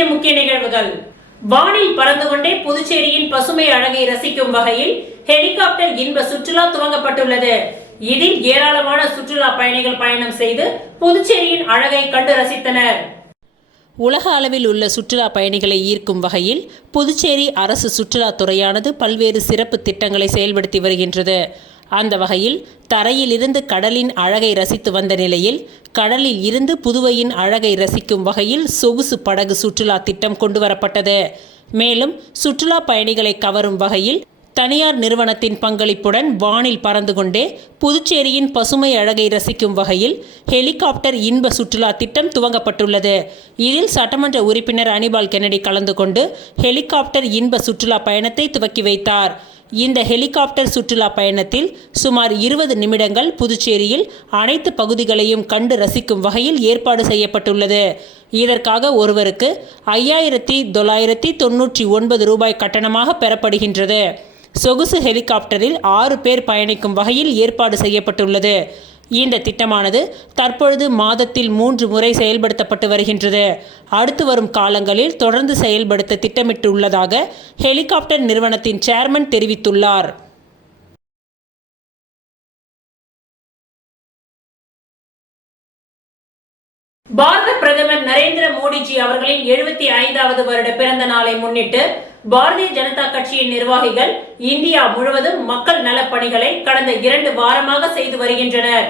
இன்றைய முக்கிய நிகழ்வுகள். வானில் பறந்து கொண்டே புதுச்சேரியின் பசுமை அழகை ரசிக்கும் வகையில் ஹெலிகாப்டர் இன்ப சுற்றுலா துவங்கப்பட்டுள்ளது. இதில் ஏராளமான சுற்றுலா பயணிகள் பயணம் செய்து புதுச்சேரியின் அழகை கண்டு ரசித்தனர். உலக அளவில் உள்ள சுற்றுலா பயணிகளை ஈர்க்கும் வகையில் புதுச்சேரி அரசு சுற்றுலா துறையானது பல்வேறு சிறப்பு திட்டங்களை செயல்படுத்தி வருகின்றது. அந்த வகையில் தரையில் இருந்து கடலின் அழகை ரசித்து வந்த நிலையில் கடலில் இருந்து புதுவையின் அழகை ரசிக்கும் வகையில் சொகுசு படகு சுற்றுலா திட்டம் கொண்டுவரப்பட்டது. மேலும் சுற்றுலா பயணிகளை கவரும் வகையில் தனியார் நிறுவனத்தின் பங்களிப்புடன் வானில் பறந்து கொண்டே புதுச்சேரியின் பசுமை அழகை ரசிக்கும் வகையில் ஹெலிகாப்டர் இன்ப சுற்றுலா திட்டம் துவங்கப்பட்டுள்ளது. இதில் சட்டமன்ற உறுப்பினர் அனிபால் கென்னடி கலந்து கொண்டு ஹெலிகாப்டர் இன்ப சுற்றுலா பயணத்தை துவக்கி வைத்தார். இந்த ஹெலிகாப்டர் சுற்றுலா பயணத்தில் சுமார் 20 நிமிடங்கள் புதுச்சேரியில் அனைத்து பகுதிகளையும் கண்டு ரசிக்கும் வகையில் ஏற்பாடு செய்யப்பட்டுள்ளது. இதற்காக ஒருவருக்கு 5,999 ரூபாய் கட்டணமாக பெறப்படுகின்றது. சொகுசு ஹெலிகாப்டரில் 6 பேர் பயணிக்கும் வகையில் ஏற்பாடு செய்யப்பட்டுள்ளது. இந்த திட்டமானது தற்பொழுது மாதத்தில் 3 முறை செயல்படுத்தப்பட்டு வருகின்றது. அடுத்து வரும் காலங்களில் தொடர்ந்து செயல்படுத்த திட்டமிட்டுள்ளதாக ஹெலிகாப்டர் நிறுவனத்தின் சேர்மன் தெரிவித்துள்ளார். பாரத பிரதமர் நரேந்திர மோடிஜி அவர்களின் 75வது வருட பிறந்த நாளை முன்னிட்டு பாரதிய ஜனதா கட்சியின் நிர்வாகிகள் இந்தியா முழுவதும் மக்கள் நலப்பணிகளை கடந்த 2 வாரமாக செய்து வருகின்றனர்.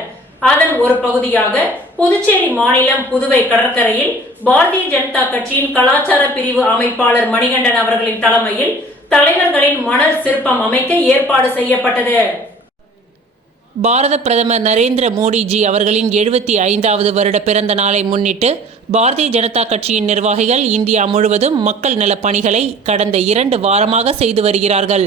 அதன் ஒரு பகுதியாக புதுச்சேரி மாநிலம் புதுவை கடற்கரையில் பாரதிய ஜனதா கட்சியின் கலாச்சார பிரிவு அமைப்பாளர் மணிகண்டன் அவர்களின் தலைமையில் தலைவர்களின் மணல் சிற்பம் அமைக்க ஏற்பாடு செய்யப்பட்டது. பாரத பிரதமர் நரேந்திர மோடிஜி அவர்களின் 75வது வருட பிறந்த நாளை முன்னிட்டு பாரதிய ஜனதா கட்சியின் நிர்வாகிகள் இந்தியா முழுவதும் மக்கள் நலப் பணிகளை கடந்த 2 வாரமாக செய்து வருகிறார்கள்.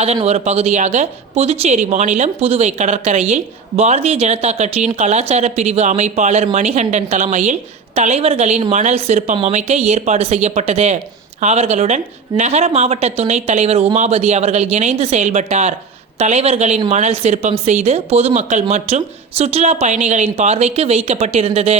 அதன் ஒரு பகுதியாக புதுச்சேரி மாநிலம் புதுவை கடற்கரையில் பாரதிய ஜனதா கட்சியின் கலாச்சார பிரிவு அமைப்பாளர் மணிகண்டன் தலைமையில் தலைவர்களின் மணல் சிற்பம் அமைக்க ஏற்பாடு செய்யப்பட்டது. அவர்களுடன் நகர மாவட்ட துணைத் தலைவர் உமாபதி அவர்கள் இணைந்து செயல்பட்டார். தலைவர்களின் மணல் சிற்பம் செய்து பொதுமக்கள் மற்றும் சுற்றுலா பயணிகளின் பார்வைக்கு வைக்கப்பட்டிருந்தது.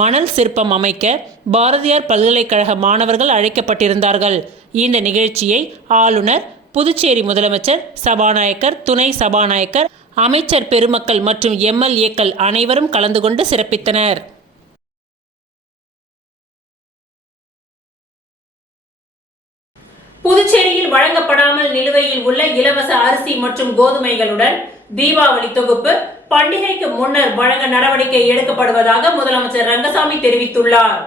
மணல் சிற்பம் அமைக்க பாரதியார் பல்கலைக்கழக மாணவர்கள் அழைக்கப்பட்டிருந்தார்கள். இந்த நிகழ்ச்சியை ஆளுநர், புதுச்சேரி முதலமைச்சர், சபாநாயகர், துணை சபாநாயகர், அமைச்சர் பெருமக்கள் மற்றும் MLAக்கள் அனைவரும் கலந்து கொண்டு சிறப்பித்தனர். புதுச்சேரியில் வழங்கப்படாமல் நிலுவையில் உள்ள இலவச அரிசி மற்றும் கோதுமைகளுடன் தீபாவளி தொகுப்பு பண்டிகைக்கு முன்னர் வழங்க நடவடிக்கை எடுக்கப்படுவதாக முதலமைச்சர் ரங்கசாமி தெரிவித்துள்ளார்.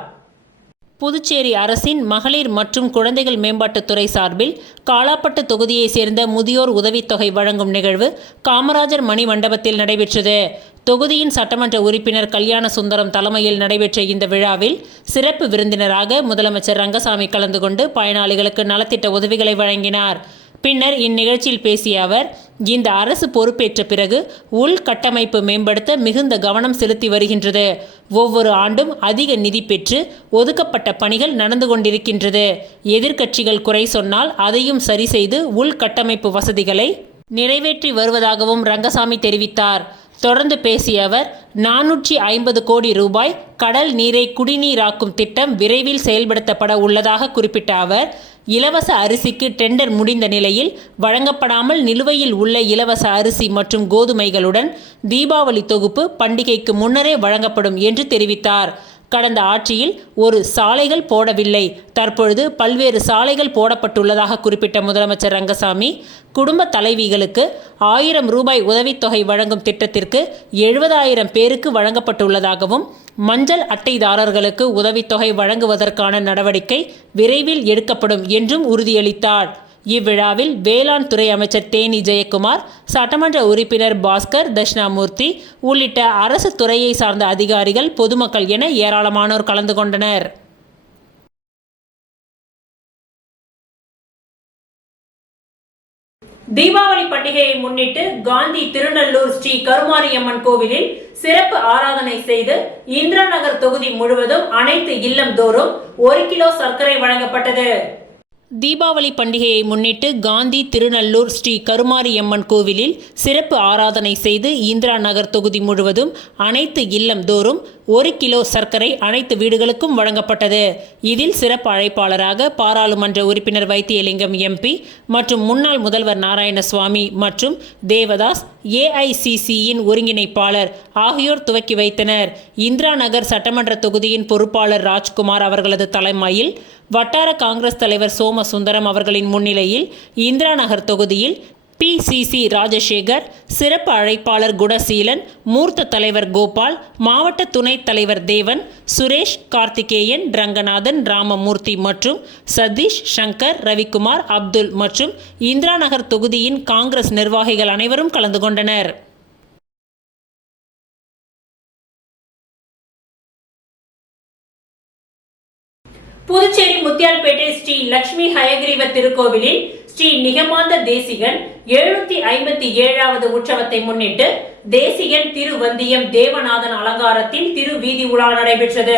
புதுச்சேரி அரசின் மகளிர் மற்றும் குழந்தைகள் மேம்பாட்டுத்துறை சார்பில் காலாப்பட்டு தொகுதியை சேர்ந்த முதியோர் உதவித்தொகை வழங்கும் நிகழ்வு காமராஜர் மணி மண்டபத்தில் நடைபெற்றது. தொகுதியின் சட்டமன்ற உறுப்பினர் கல்யாண சுந்தரம் தலைமையில் நடைபெற்ற இந்த விழாவில் சிறப்பு விருந்தினராக முதலமைச்சர் ரங்கசாமி கலந்து கொண்டு பயனாளிகளுக்கு நலத்திட்ட உதவிகளை வழங்கினார். பின்னர் இந்நிகழ்ச்சியில் பேசிய அவர், இந்த அரசு பொறுப்பேற்ற பிறகு உள்கட்டமைப்பு மேம்படுத்த மிகுந்த கவனம் செலுத்தி வருகின்றது. ஒவ்வொரு ஆண்டும் அதிக நிதி பெற்று ஒதுக்கப்பட்ட பணிகள் நடந்து கொண்டிருக்கின்றது. எதிர்க்கட்சிகள் குறை சொன்னால் அதையும் சரி செய்து உள்கட்டமைப்பு வசதிகளை நிறைவேற்றி வருவதாகவும் ரங்கசாமி தெரிவித்தார். தொடர்ந்து பேசிய அவர், 450 கோடி ரூபாய் கடல் நீரை குடிநீராக்கும் திட்டம் விரைவில் செயல்படுத்தப்பட உள்ளதாக குறிப்பிட்ட அவர், இலவச அரிசிக்கு டெண்டர் முடிந்த நிலையில் வழங்கப்படாமல் நிலுவையில் உள்ள இலவச அரிசி மற்றும் கோதுமைகளுடன் தீபாவளி தொகுப்பு பண்டிகைக்கு முன்னரே வழங்கப்படும் என்று தெரிவித்தார். கடந்த ஆட்சியில் ஒரு சாலைகள் போடவில்லை, தற்பொழுது பல்வேறு சாலைகள் போடப்பட்டுள்ளதாக குறிப்பிட்ட முதலமைச்சர் ரங்கசாமி, குடும்ப தலைவிகளுக்கு 1000 ரூபாய் உதவித்தொகை வழங்கும் திட்டத்திற்கு 70,000 பேருக்கு வழங்கப்பட்டுள்ளதாகவும், மஞ்சள் அட்டைதாரர்களுக்கு உதவித்தொகை வழங்குவதற்கான நடவடிக்கை விரைவில் எடுக்கப்படும் என்றும் உறுதியளித்தார். இவ்விழாவில் வேளாண் துறை அமைச்சர் தேனி ஜெயக்குமார், சட்டமன்ற உறுப்பினர் பாஸ்கர், தட்சிணாமூர்த்தி உள்ளிட்ட அரசு துறையை சார்ந்த அதிகாரிகள், பொதுமக்கள் என ஏராளமானோர் கலந்து கொண்டனர். தீபாவளி பண்டிகையை முன்னிட்டு காந்தி திருநல்லூர் ஸ்ரீ கருமாரியம்மன் கோவிலில் சிறப்பு ஆராதனை செய்து இந்திரா நகர் தொகுதி முழுவதும் அனைத்து இல்லம் தோறும் 1 கிலோ சர்க்கரை வழங்கப்பட்டது. தீபாவளி பண்டிகையை முன்னிட்டு காந்தி திருநல்லூர் ஸ்ரீ கருமாரியம்மன் கோவிலில் சிறப்பு ஆராதனை செய்து இந்திரா நகர் தொகுதி முழுவதும் அனைத்து இல்லம் தோறும் 1 கிலோ சர்க்கரை அனைத்து வீடுகளுக்கும் வழங்கப்பட்டது. இதில் சிறப்பு அழைப்பாளராக பாராளுமன்ற உறுப்பினர் வைத்தியலிங்கம் எம்பி மற்றும் முன்னாள் முதல்வர் நாராயணசுவாமி மற்றும் தேவதாஸ் ஏஐசிசியின் ஒருங்கிணைப்பாளர் ஆகியோர் துவக்கி வைத்தனர். இந்திரா நகர் சட்டமன்ற தொகுதியின் பொறுப்பாளர் ராஜ்குமார் அவர்களது தலைமையில் வட்டார காங்கிரஸ் தலைவர் சோமசுந்தரம் அவர்களின் முன்னிலையில் இந்திரா நகர் தொகுதியில் PCC ராஜசேகர், சிறப்பு அழைப்பாளர் குணசீலன், மூர்த்த தலைவர் கோபால், மாவட்ட துணைத் தலைவர் தேவன், சுரேஷ், கார்த்திகேயன், ரங்கநாதன், ராமமூர்த்தி மற்றும் சதீஷ், சங்கர், ரவிக்குமார், அப்துல் மற்றும் இந்திரா நகர் தொகுதியின் காங்கிரஸ் நிர்வாகிகள் அனைவரும் கலந்து கொண்டனர். புதுச்சேரி முத்தியால்பேட்டை ஸ்ரீ லட்சுமி ஹயக்ரீவ திருக்கோவிலில் ஸ்ரீ நிகமாந்த தேசிகன் 757வது உற்சவத்தை முன்னிட்டு தேசிகன் திருவந்தியம் தேவநாதன் அலங்காரத்தில் திருவீதி உலா நடைபெற்றது.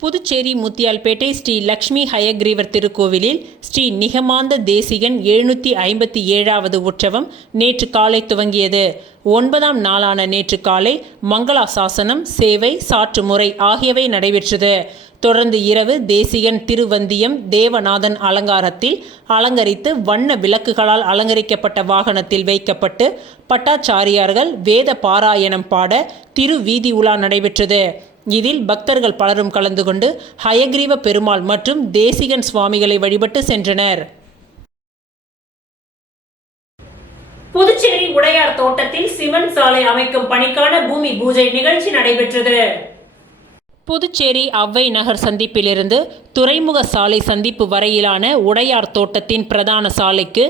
புதுச்சேரி முத்தியால்பேட்டை ஸ்ரீ லட்சுமி ஹயக்ரீவர் திருக்கோவிலில் ஸ்ரீ நிகமாந்த தேசிகன் 757வது உற்சவம் நேற்று காலை துவங்கியது. 9ஆம் நாளான நேற்று காலை மங்களாசாசனம், சேவை, சாற்று முறை ஆகியவை நடைபெற்றது. தொடர்ந்து இரவு தேசிகன் திருவந்தியம் தேவநாதன் அலங்காரத்தில் அலங்கரித்து வண்ண விளக்குகளால் அலங்கரிக்கப்பட்ட வாகனத்தில் வைக்கப்பட்டு பட்டாச்சாரியார்கள் வேத பாராயணம் பாட திருவீதி உலா நடைபெற்றது. இதில் பக்தர்கள் பலரும் கலந்து கொண்டு ஹயக்ரீவ பெருமாள் மற்றும் தேசிகன் சுவாமிகளை வழிபட்டு சென்றனர். புதுச்சேரி உடையார் தோட்டத்தில் சிமெண்ட் சாலை அமைக்கும் பணிக்கான பூமி பூஜை நிகழ்ச்சி நடைபெற்றது. புதுச்சேரி அவ்வை நகர் சந்திப்பிலிருந்து துறைமுக சாலை சந்திப்பு வரையிலான உடையார் தோட்டத்தின் பிரதான சாலைக்கு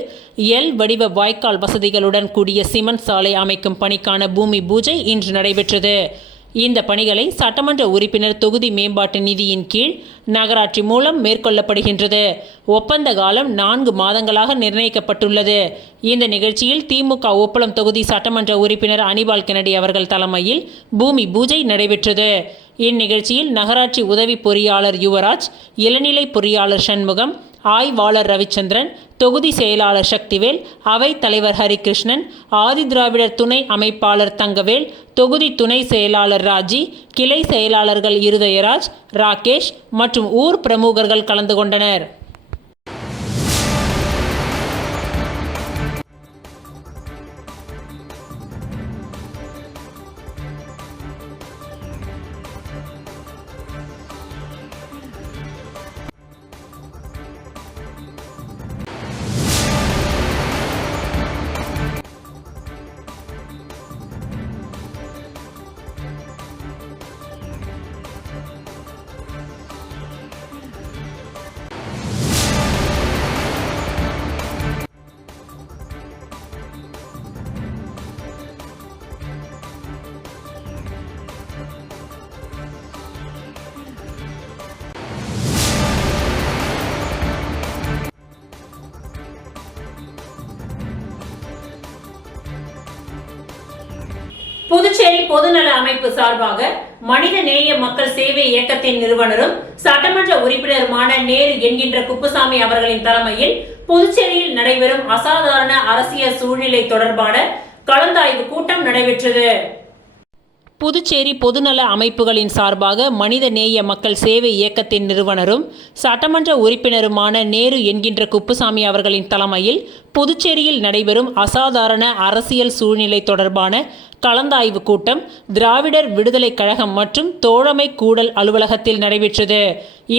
எல் வடிவ வாய்க்கால் வசதிகளுடன் கூடிய சிமெண்ட் சாலை அமைக்கும் பணிக்கான பூமி பூஜை இன்று நடைபெற்றது. இந்த பணிகளை சட்டமன்ற உறுப்பினர் தொகுதி மேம்பாட்டு நிதியின் கீழ் நகராட்சி மூலம் மேற்கொள்ளப்படுகின்றது. ஒப்பந்த காலம் 4 மாதங்களாக நிர்ணயிக்கப்பட்டுள்ளது. இந்த நிகழ்ச்சியில் திமுக உப்பளம் தொகுதி சட்டமன்ற உறுப்பினர் அனிபால் கென்னடி அவர்கள் தலைமையில் பூமி பூஜை நடைபெற்றது. இந்நிகழ்ச்சியில் நகராட்சி உதவி பொறியாளர் யுவராஜ், இளநிலை பொறியாளர் சண்முகம், ஆய்வாளர் ரவிச்சந்திரன், தொகுதி செயலாளர் சக்திவேல், அவைத் தலைவர் ஹரிகிருஷ்ணன், ஆதிதிராவிடர் துணை அமைப்பாளர் தங்கவேல், தொகுதி துணை செயலாளர் ராஜி, கிளை செயலாளர்கள் இருதயராஜ், ராகேஷ் மற்றும் ஊர் பிரமுகர்கள் கலந்து கொண்டனர். புதுச்சேரி பொதுநல அமைப்பு சார்பாக மனித நேய மக்கள் சேவை இயக்கத்தின் நிறுவனரும் சட்டமன்ற உறுப்பினருமான நேரு என்கின்ற குப்புசாமி அவர்களின் தலைமையில் புதுச்சேரியில் நடைபெறும் அசாதாரண அரசியல் சூழ்நிலை தொடர்பான கலந்தாய்வு கூட்டம் நடைபெற்றது. புதுச்சேரி பொதுநல அமைப்புகளின் சார்பாக மனித நேய மக்கள் சேவை இயக்கத்தின் நிறுவனரும் சட்டமன்ற உறுப்பினருமான நேரு என்கின்ற குப்புசாமி அவர்களின் தலைமையில் புதுச்சேரியில் நடைபெறும் அசாதாரண அரசியல் சூழ்நிலை தொடர்பான கலந்தாய்வு கூட்டம் திராவிடர் விடுதலை கழகம் மற்றும் தோழமை கூடல் அலுவலகத்தில் நடைபெற்றது.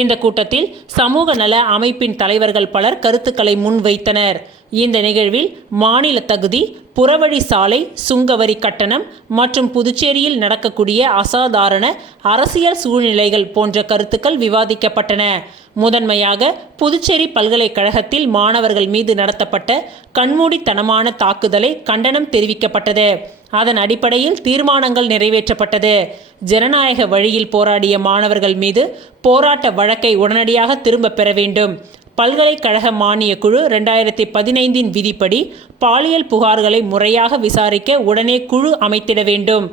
இந்த கூட்டத்தில் சமூக நல அமைப்பின் தலைவர்கள் பலர் கருத்துக்களை முன்வைத்தனர். இந்த நிகழ்வில் மாநில தகுதி, புறவழி சாலை, சுங்கவரி கட்டணம் மற்றும் புதுச்சேரியில் நடக்கக்கூடிய அசாதாரண அரசியல் சூழ்நிலைகள் போன்ற கருத்துக்கள் விவாதிக்கப்பட்டன. முதன்மையாக புதுச்சேரி பல்கலைக்கழகத்தில் மாணவர்கள் மீது நடத்தப்பட்ட கண்மூடித்தனமான தாக்குதலை கண்டனம் தெரிவிக்கப்பட்டது. அதன் அடிப்படையில் தீர்மானங்கள் நிறைவேற்றப்பட்டது. ஜனநாயக வழியில் போராடிய மாணவர்கள் மீது போராட்ட வழக்கை உடனடியாக திரும்ப பெற வேண்டும். பல்கலைக்கழக மானிய குழு 2015 விதிப்படி பாலியல் புகார்களை முறையாக விசாரிக்க உடனே குழு அமைத்திட வேண்டும்.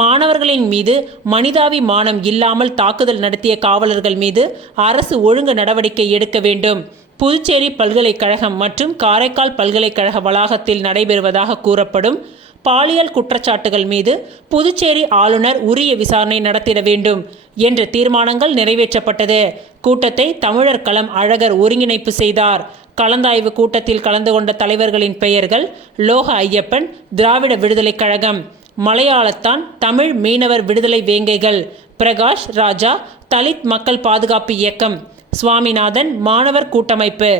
மாணவர்களின் மீது மனிதாபிமானம் இல்லாமல் தாக்குதல் நடத்திய காவலர்கள் மீது அரசு ஒழுங்கு நடவடிக்கை எடுக்க வேண்டும். புதுச்சேரி பல்கலைக்கழகம் மற்றும் காரைக்கால் பல்கலைக்கழக வளாகத்தில் நடைபெறுவதாக கூறப்படும் பாலியல் குற்றச்சாட்டுகள் மீது புதுச்சேரி ஆளுநர் உரிய விசாரணை நடத்திட வேண்டும் என்ற தீர்மானங்கள் நிறைவேற்றப்பட்டது. கூட்டத்தை தமிழர் களம் அழகர் ஒருங்கிணைப்பு செய்தார். கலந்தாய்வு கூட்டத்தில் கலந்து கொண்ட தலைவர்களின் பெயர்கள்: லோக ஐயப்பன், திராவிட விடுதலை கழகம்; மலையாளத்தான் தமிழ் மீனவர் விடுதலை வேங்கைகள்; பிரகாஷ் ராஜா, தலித் மக்கள் பாதுகாப்பு இயக்கம்; சுவாமிநாதன், மாணவர் கூட்டமைப்பு;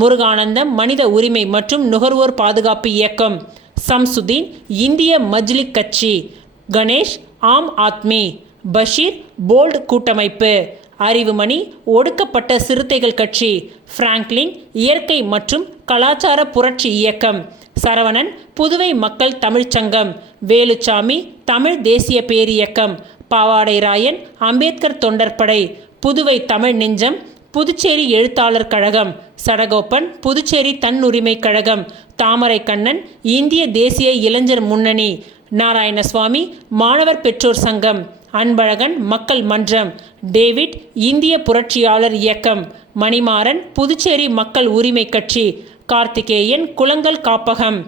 முருகானந்தம், மனித உரிமை மற்றும் நுகர்வோர் பாதுகாப்பு இயக்கம்; சம்சுதீன், இந்திய மஜ்லிஸ் கட்சி; கணேஷ், ஆம் ஆத்மி; பஷீர், போல்ட் கூட்டமைப்பு; அறிவுமணி, ஒடுக்கப்பட்ட சிறுத்தைகள் கட்சி; பிராங்க்லின், இயற்கை மற்றும் கலாச்சார புரட்சி இயக்கம்; சரவணன், புதுவை மக்கள் தமிழ்ச்சங்கம்; வேலுச்சாமி, தமிழ் தேசிய பேரியக்கம்; பாவாடை ராயன், அம்பேத்கர் தொண்டர்படை; புதுவை தமிழ் நெஞ்சம், புதுச்சேரி எழுத்தாளர் கழகம்; சடகோப்பன், புதுச்சேரி தன்னுரிமை கழகம்; தாமரை கண்ணன், இந்திய தேசிய இளைஞர் முன்னணி; நாராயணசுவாமி, மாணவர் பெற்றோர் சங்கம்; அன்பழகன், மக்கள் மன்றம்; டேவிட், இந்திய புரட்சியாளர் இயக்கம்; மணிமாறன், புதுச்சேரி மக்கள் உரிமை கட்சி; கார்த்திகேயன், குளங்கள் காப்பகம்;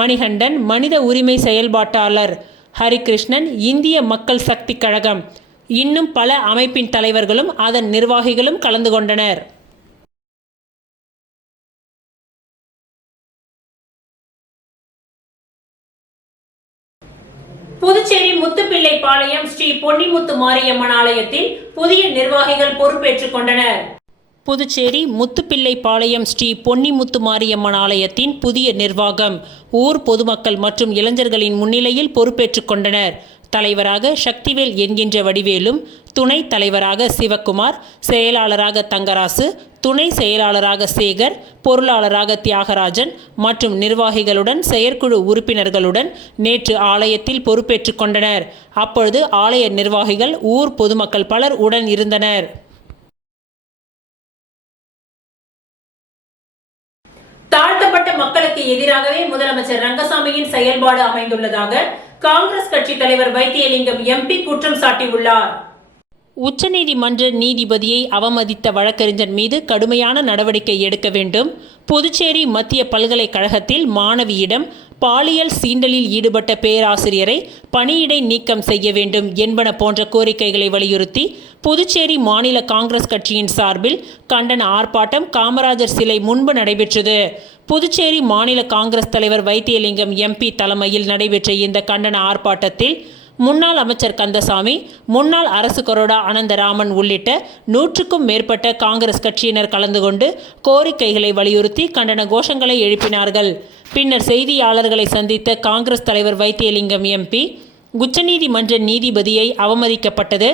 மணிகண்டன், மனித உரிமை செயல்பாட்டாளர்; ஹரிகிருஷ்ணன், இந்திய மக்கள் சக்தி கழகம். இன்னும் பல அமைப்பின் தலைவர்களும் அதன் நிர்வாகிகளும் கலந்து கொண்டனர். புதுச்சேரி முத்துப்பிள்ளைப்பாளையம் ஸ்ரீ பொன்னிமுத்து மாரியம்மன் ஆலயத்தில் புதிய நிர்வாகிகள் பொறுப்பேற்றுக் கொண்டனர். புதுச்சேரி முத்துப்பிள்ளைப்பாளையம் ஸ்ரீ பொன்னிமுத்து மாரியம்மன் ஆலயத்தின் புதிய நிர்வாகம் ஊர் பொதுமக்கள் மற்றும் இளைஞர்களின் முன்னிலையில் பொறுப்பேற்றுக் கொண்டனர். தலைவராக சக்திவேல் என்கின்ற வடிவேலும், துணைத் தலைவராக சிவக்குமார், செயலாளராக தங்கராசு, துணை செயலாளராக சேகர், பொருளாளராக தியாகராஜன் மற்றும் நிர்வாகிகளுடன் செயற்குழு உறுப்பினர்களுடன் நேற்று ஆலயத்தில் பொறுப்பேற்றுக் கொண்டனர். அப்பொழுது ஆலய நிர்வாகிகள், ஊர் பொதுமக்கள் பலர் உடன் இருந்தனர். தாழ்த்தப்பட்ட மக்களுக்கு எதிராகவே முதலமைச்சர் ரங்கசாமியின் செயல்பாடு அமைந்துள்ளதாக காங்கிரஸ் கட்சி தலைவர் வைத்தியலிங்கம் எம்பி குற்றம் சாட்டியுள்ளார். உச்சநீதிமன்ற நீதிபதியை அவமதித்த வழக்கறிஞர் மீது கடுமையான நடவடிக்கை எடுக்க வேண்டும். புதுச்சேரி மத்திய பல்கலைக்கழகத்தில் மாணவியிடம் பாலியல் சீண்டலில் ஈடுபட்ட பேராசிரியரை பணியிடை நீக்கம் செய்ய வேண்டும் என்பன போன்ற கோரிக்கைகளை வலியுறுத்தி புதுச்சேரி மாநில காங்கிரஸ் கட்சியின் சார்பில் கண்டன ஆர்ப்பாட்டம் காமராஜர் சிலை முன்பு நடைபெற்றது. புதுச்சேரி மாநில காங்கிரஸ் தலைவர் வைத்தியலிங்கம் எம்பி தலைமையில் நடைபெற்ற இந்த கண்டன ஆர்ப்பாட்டத்தில் முன்னாள் அமைச்சர் கந்தசாமி, முன்னாள் அரசு கொறடா அனந்தராமன் உள்ளிட்ட 100க்கும் மேற்பட்ட காங்கிரஸ் கட்சியினர் கலந்து கொண்டு கோரிக்கைகளை வலியுறுத்தி கண்டன கோஷங்களை எழுப்பினார்கள். பின்னர் செய்தியாளர்களை சந்தித்த காங்கிரஸ் தலைவர் வைத்தியலிங்கம் எம்பி, உச்சநீதிமன்ற நீதிபதியை அவமதிக்கப்பட்டது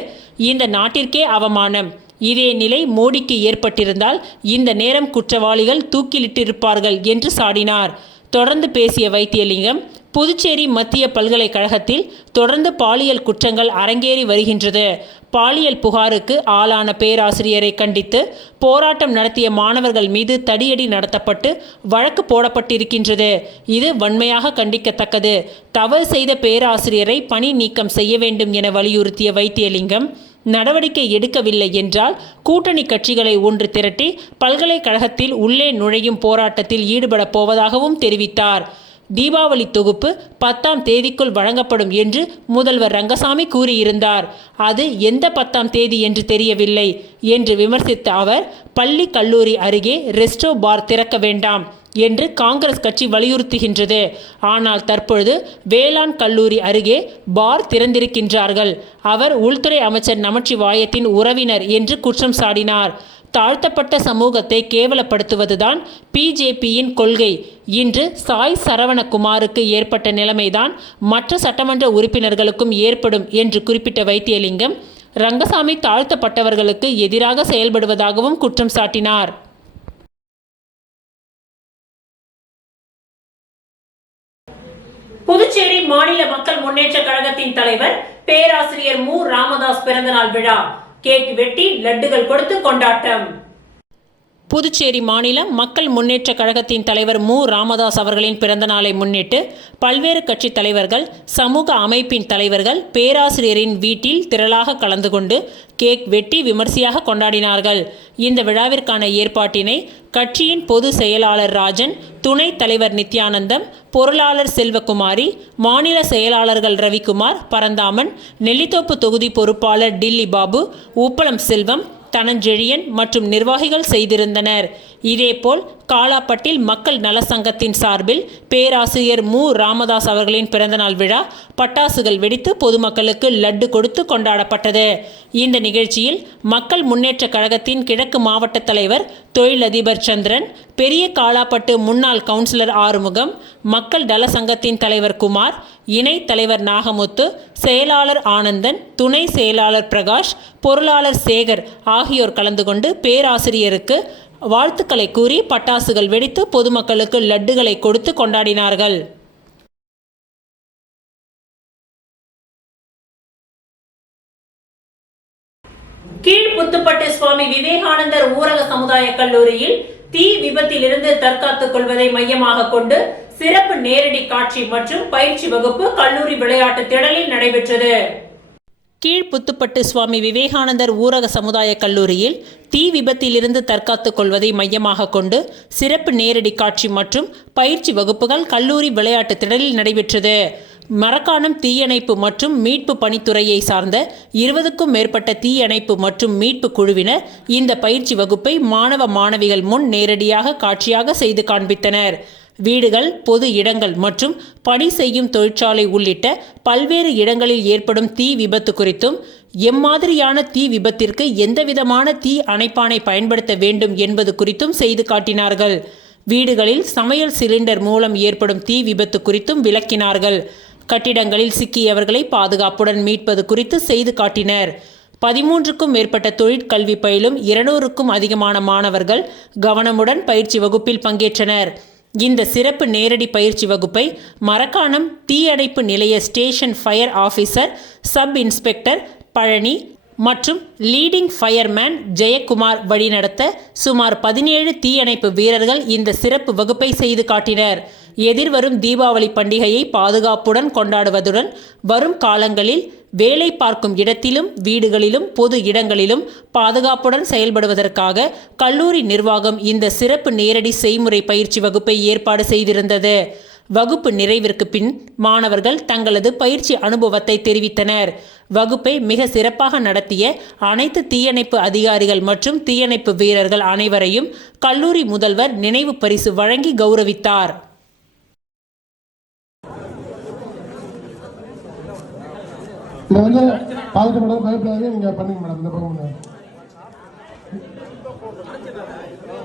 இந்த நாட்டிற்கே அவமானம். இதே நிலை மோடிக்கு ஏற்பட்டிருந்தால் இந்த நேரம் குற்றவாளிகள் தூக்கிலிட்டிருப்பார்கள் என்று சாடினார். தொடர்ந்து பேசிய வைத்தியலிங்கம், புதுச்சேரி மத்திய பல்கலைக்கழகத்தில் தொடர்ந்து பாலியல் குற்றங்கள் அரங்கேறி வருகின்றது. பாலியல் புகாருக்கு ஆளான பேராசிரியரை கண்டித்து போராட்டம் நடத்திய மாணவர்கள் மீது தடியடி நடத்தப்பட்டு வழக்கு போடப்பட்டிருக்கின்றது. இது வன்மையாக கண்டிக்கத்தக்கது. தவறு செய்த பேராசிரியரை பணி நீக்கம் செய்ய வேண்டும் என வலியுறுத்திய வைத்தியலிங்கம், நடவடிக்கை எடுக்கவில்லை என்றால் கூட்டணி கட்சிகளை ஒன்று திரட்டி பல்கலைக்கழகத்தில் உள்ளே நுழையும் போராட்டத்தில் ஈடுபடப் போவதாகவும் தெரிவித்தார். தீபாவளி தொகுப்பு 10ஆம் தேதிக்குள் வழங்கப்படும் என்று முதல்வர் ரங்கசாமி கூறியிருந்தார். அது எந்த 10ஆம் தேதி என்று தெரியவில்லை என்று விமர்சித்த அவர், பள்ளி கல்லூரி அருகே ரெஸ்டோ பார் திறக்க வேண்டாம் என்று காங்கிரஸ் கட்சி வலியுறுத்துகின்றது. ஆனால் தற்பொழுது வேளாண் கல்லூரி அருகே பார் திறந்திருக்கின்றார்கள். அவர் உள்துறை அமைச்சர் நமச்சிவாயத்தின் உறவினர் என்று குற்றம் சாட்டினார். தாழ்த்தப்பட்ட சமூகத்தை கேவலப்படுத்துவதுதான் பிஜேபியின் கொள்கை. இன்று சாய் சரவணகுமாருக்கு ஏற்பட்ட நிலைமைதான் மற்ற சட்டமன்ற உறுப்பினர்களுக்கும் ஏற்படும் என்று குறிப்பிட்ட வைத்தியலிங்கம், ரங்கசாமி தாழ்த்தப்பட்டவர்களுக்கு எதிராக செயல்படுவதாகவும் குற்றம் சாட்டினார். புதுச்சேரி மாநில மக்கள் முன்னேற்ற கழகத்தின் தலைவர் பேராசிரியர் மு. ராமதாஸ் பிறந்தநாள் விழா கேக் வெட்டி லட்டுகள் கொடுத்து கொண்டாட்டம். புதுச்சேரி மாநில மக்கள் முன்னேற்ற கழகத்தின் தலைவர் மு. ராமதாஸ் அவர்களின் பிறந்த நாளை முன்னிட்டு பல்வேறு கட்சி தலைவர்கள், சமூக அமைப்பின் தலைவர்கள் பேராசிரியரின் வீட்டில் திரளாக கலந்து கொண்டு கேக் வெட்டி விமர்சையாக கொண்டாடினார்கள். இந்த விழாவிற்கான ஏற்பாட்டினை கட்சியின் பொதுச் செயலாளர் ராஜன், துணைத் தலைவர் நித்யானந்தம், பொருளாளர் செல்வகுமாரி, மாநில செயலாளர்கள் ரவிக்குமார், பரந்தாமன், நெல்லித்தோப்பு தொகுதி பொறுப்பாளர் டில்லி பாபு, உப்பளம் செல்வம், தனஞ்செழியன் மற்றும் நிர்வாகிகள் செய்திருந்தனர். இதேபோல் காலாப்பட்டில் மக்கள் நல சங்கத்தின் சார்பில் பேராசிரியர் மு. ராமதாஸ் அவர்களின் பிறந்தநாள் விழா பட்டாசுகள் வெடித்து பொதுமக்களுக்கு லட்டு கொடுத்து கொண்டாடப்பட்டது. இந்த நிகழ்ச்சியில் மக்கள் முன்னேற்ற கழகத்தின் கிழக்கு மாவட்ட தலைவர் தொழிலதிபர் சந்திரன், பெரிய காலாப்பட்டு முன்னாள் கவுன்சிலர் ஆறுமுகம், மக்கள் நல சங்கத்தின் தலைவர் குமார், இணை தலைவர் நாகமுத்து, செயலாளர் ஆனந்தன், துணை செயலாளர் பிரகாஷ், பொருளாளர் சேகர் ஆகியோர் கலந்து கொண்டு பேராசிரியருக்கு வாழ்த்துக்களை கூறி பட்டாசுகள் வெடித்து பொதுமக்களுக்கு லட்டுகளை கொடுத்து கொண்டாடினார்கள். கீழ்புத்துப்பட்டு சுவாமி விவேகானந்தர் ஊரக சமுதாய கல்லூரியில் தீ விபத்திலிருந்து தற்காத்துக் கொள்வதை மையமாக கொண்டு சிறப்பு நேரடி காட்சி மற்றும் பயிற்சி வகுப்பு கல்லூரி விளையாட்டு திடலில் நடைபெற்றது. கீழ்புத்துப்பட்டு சுவாமி விவேகானந்தர் ஊரக சமுதாய கல்லூரியில் தீ விபத்திலிருந்து தற்காத்துக் கொள்வதை மையமாக கொண்டு சிறப்பு நேரடி காட்சி மற்றும் பயிற்சி வகுப்புகள் கல்லூரி விளையாட்டு திடலில் நடைபெற்றது. மரக்காணம் தீயணைப்பு மற்றும் மீட்பு பணித்துறையை சார்ந்த 20க்கும் மேற்பட்ட தீயணைப்பு மற்றும் மீட்பு குழுவினர் இந்த பயிற்சி வகுப்பை மாணவ மாணவிகள் முன் நேரடியாக காட்சியாக செய்து காண்பித்தனர். வீடுகள், பொது இடங்கள் மற்றும் பணி செய்யும் தொழிற்சாலை உள்ளிட்ட பல்வேறு இடங்களில் ஏற்படும் தீ விபத்து குறித்தும், எம்மாதிரியான தீ விபத்திற்கு எந்தவிதமான தீ அணைப்பானை பயன்படுத்த வேண்டும் என்பது குறித்தும் செய்து காட்டினார்கள். வீடுகளில் சமையல் சிலிண்டர் மூலம் ஏற்படும் தீ விபத்து குறித்தும் விளக்கினார்கள். கட்டிடங்களில் சிக்கியவர்களை பாதுகாப்புடன் மீட்பது குறித்து செய்து காட்டினர். 13க்கும் மேற்பட்ட தொழிற்கல்வி பயிலும் 200க்கும் அதிகமான மாணவர்கள் கவனமுடன் பயிற்சி வகுப்பில் பங்கேற்றனர். இந்த சிறப்பு நேரடி பயிற்சி வகுப்பை மரக்காணம் தீயணைப்பு நிலைய station fire officer sub inspector Palani மற்றும் லீடிங் ஃபயர்மேன் ஜெயக்குமார் வழிநடத்த சுமார் 17 தீயணைப்பு வீரர்கள் இந்த சிறப்பு வகுப்பை செய்து காட்டினர். எதிர்வரும் தீபாவளி பண்டிகையை பாதுகாப்புடன் கொண்டாடுவதுடன் வரும் காலங்களில் வேலை பார்க்கும் இடத்திலும் வீடுகளிலும் பொது இடங்களிலும் பாதுகாப்புடன் செயல்படுவதற்காக கல்லூரி நிர்வாகம் இந்த சிறப்பு நேரடி செய்முறை பயிற்சி வகுப்பை ஏற்பாடு செய்திருந்தது. வகுப்பு நிறைவிற்கு பின் மாணவர்கள் தங்களது பயிற்சி அனுபவத்தை தெரிவித்தனர். வகுப்பை மிக சிறப்பாக நடத்திய அனைத்து தீயணைப்பு அதிகாரிகள் மற்றும் தீயணைப்பு வீரர்கள் அனைவரையும் கல்லூரி முதல்வர் நினைவு பரிசு வழங்கி கௌரவித்தார். பண்ணுங்க மேடம். இந்த பக்கம்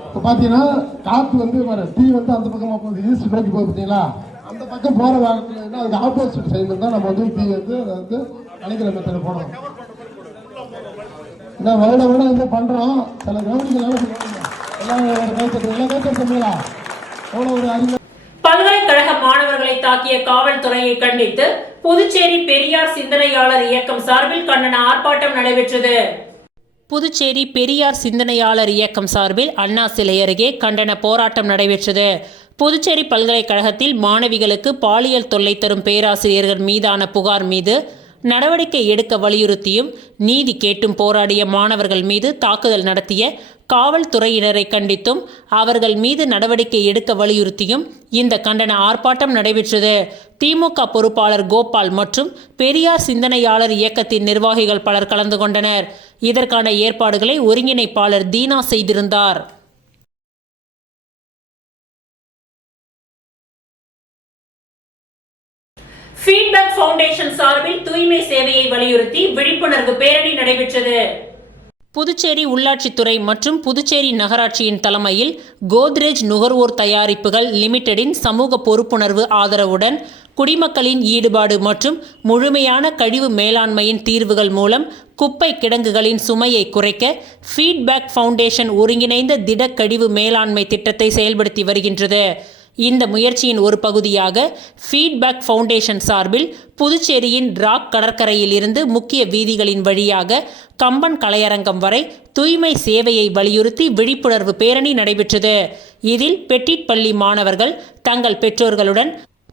இப்போ பார்த்தீங்கன்னா காற்று தீ அந்த பக்கமாக போகுது, ஈஸ்ட் நோக்கி போகுது. பார்த்தீங்களா, அந்த பக்கம் போகிற வாகனத்தில் அதுக்கு ஆப்போசிட் சைடில் தான் நம்ம தீ அதை அணைக்கிற மெத்தடை போடணும். ஏன்னா வருட பண்ணுறோம். சில கவனிக்கலாம் எல்லாம் சொன்னீங்களா எவ்வளோ ஒரு அறிவு. பல்கலைக்கழக மாணவர்களை தாக்கிய காவல்துறையை கண்டித்து புதுச்சேரி பெரியார் சிந்தனையாளர் இயக்கம் சார்பில் கண்டன ஆர்ப்பாட்டம் நடைபெற்றது. புதுச்சேரி பெரியார் சிந்தனையாளர் இயக்கம் சார்பில் அண்ணா சிலை அருகே கண்டன போராட்டம் நடைபெற்றது. புதுச்சேரி பல்கலைக்கழகத்தில் மாணவிகளுக்கு பாலியல் தொல்லை தரும் பேராசிரியர்கள் மீதான புகார் மீது நடவடிக்கை எடுக்க வலியுறுத்தியும் நீதி கேட்டும் போராடிய மாணவர்கள் மீது தாக்குதல் நடத்திய காவல்துறையினரை கண்டித்தும் அவர்கள் மீது நடவடிக்கை எடுக்க வலியுறுத்தியும் இந்த கண்டன ஆர்ப்பாட்டம் நடைபெற்றது. திமுக பொறுப்பாளர் கோபால் மற்றும் பெரியார் சிந்தனையாளர் இயக்கத்தின் நிர்வாகிகள் பலர் கலந்து கொண்டனர். இதற்கான ஏற்பாடுகளை ஒருங்கிணைப்பாளர் தீனா செய்திருந்தார். ஃபீட்பேக் ஃபவுண்டேஷன் சார்பில் தூய்மை சேவையை வலியுறுத்தி விழிப்புணர்வு பேரணி நடைபெற்றது. புதுச்சேரி உள்ளாட்சித்துறை மற்றும் புதுச்சேரி நகராட்சியின் தலைமையில் கோத்ரேஜ் நுகர்வோர் தயாரிப்புகள் லிமிடெடின் சமூக பொறுப்புணர்வு ஆதரவுடன் குடிமக்களின் ஈடுபாடு மற்றும் முழுமையான கழிவு மேலாண்மையின் தீர்வுகள் மூலம் குப்பை கிடங்குகளின் சுமையை குறைக்க ஃபீட்பேக் ஃபவுண்டேஷன் ஒருங்கிணைந்த திடக்கழிவு மேலாண்மை திட்டத்தை செயல்படுத்தி வருகின்றது. இந்த முயற்சியின் ஒரு பகுதியாக ஃபீட்பேக் ஃபவுண்டேஷன் சார்பில் புதுச்சேரியின் ராக் கடற்கரையில் இருந்து முக்கிய வீதிகளின் வழியாக கம்பன் கலையரங்கம் வரை தூய்மை சேவையை வலியுறுத்தி விழிப்புணர்வு பேரணி நடைபெற்றது. இதில் பெட்டிட் பள்ளி மாணவர்கள் தங்கள் பெற்றோர்களுடன்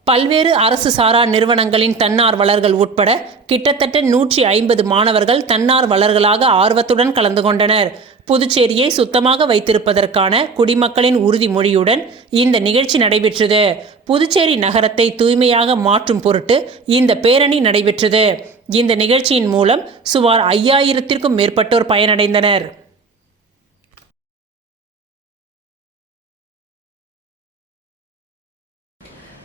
பல்வேறு அரசு சாரா நிறுவனங்களின் தன்னார்வலர்கள் உட்பட கிட்டத்தட்ட 150 மாணவர்கள் தன்னார்வலர்களாக ஆர்வத்துடன் கலந்து கொண்டனர். புதுச்சேரியை சுத்தமாக வைத்திருப்பதற்கான குடிமக்களின் உறுதிமொழியுடன் இந்த நிகழ்ச்சி நடைபெற்றது. புதுச்சேரி நகரத்தை தூய்மையாக மாற்றும் பொருட்டு இந்த பேரணி நடைபெற்றது. இந்த நிகழ்ச்சியின் மூலம் சுமார் 5000த்திற்கும் மேற்பட்டோர் பயனடைந்தனர்.